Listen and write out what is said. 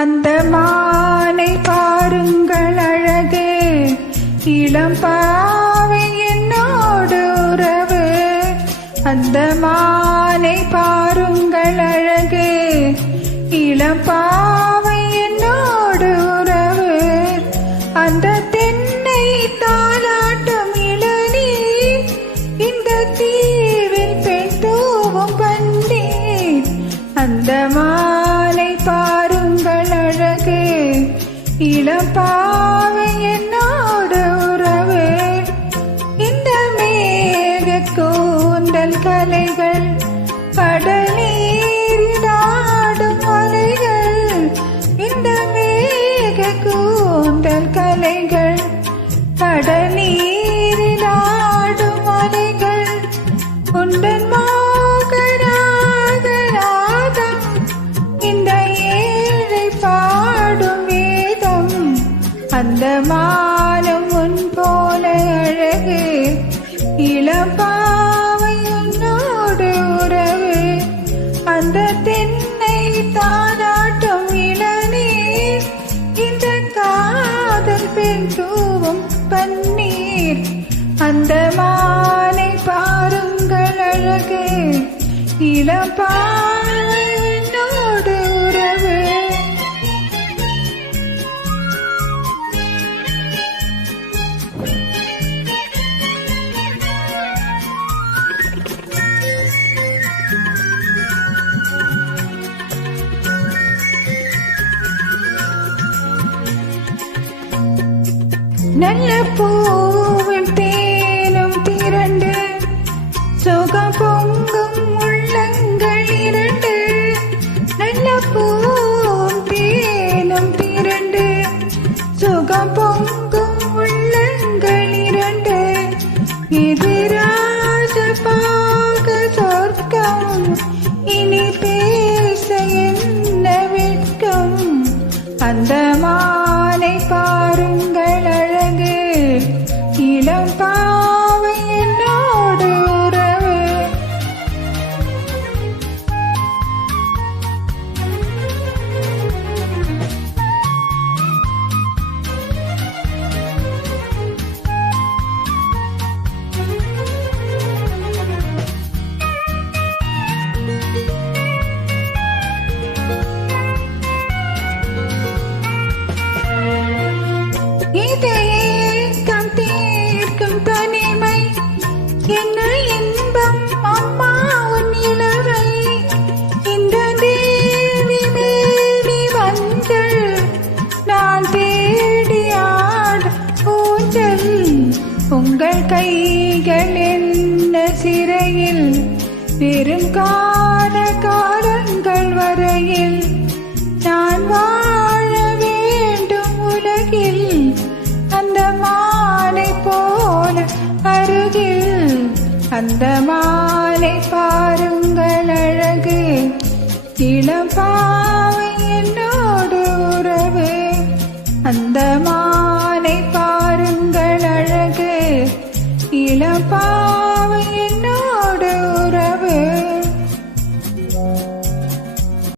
அந்த மானை பாருங்கள் அழகு, இளம் பாவை என்னோடு உறவு. அந்த மானை பாருங்கள் அழகு, இளம் பாவை என்னோடு உறவு. அந்த தென்னை தாலாட்டும் இளநீர், இந்த தீவில் பெண் தூவும் பன்னீர். அந்த மாலை பாருங்கள் அழகு, இளம் பாவை என்னோடு உறவு. இந்த மேக கூந்தல் கலைகள், கடல் நீரிடாடும் அலைகள். இந்த மேக கூந்தல் கலைகள், கடல் நீரிடாடும் அலைகள். உந்தன் மோகராகம் இந்த ஏழை பாடும் வேதம். அந்த மானம் உன் போல அழகு, இளம் பாவை உன்னோடு உறவு. அந்த தென்னை தாலாட்டும் இளநீர், இந்த காதல் பெண் தூவும் பன்னீர். அந்த மானை பாருங்கள் அழகு, இளம் பாவை உன்னோடு உறவு. நல்ல பூவும் தேனும் திரண்டு, சுகம் பொங்கும் உள்ளங்கள் இரண்டு. நல்ல பூவும் தேனும் திரண்டு, சுகம் பொங்கும் உள்ளங்கள் இரண்டு. இது ராஜபாக சொர்க்கம், இனி பேச என்ன வெட்கம். அந்த மானை பாருங்கள் அழகு, இளம் பாவை என்னோடு உறவு. இதேக்கம் தீர்க்கும் தனிமை, என்ன இன்பம் அம்மா உன் இளவை. இந்த தேவி மேனி மஞ்சள், நான் தேடி ஆட ஊஞ்சல். உங்கள் கைகள் என்ன சிறையில், பெரும் கால காலங்கள் வரையில். நான் வாழ வேண்டும் உலகில், அந்த மாலை போல அருகில். அந்த மாலை பாருங்கள் அழகு, இளம் பாவை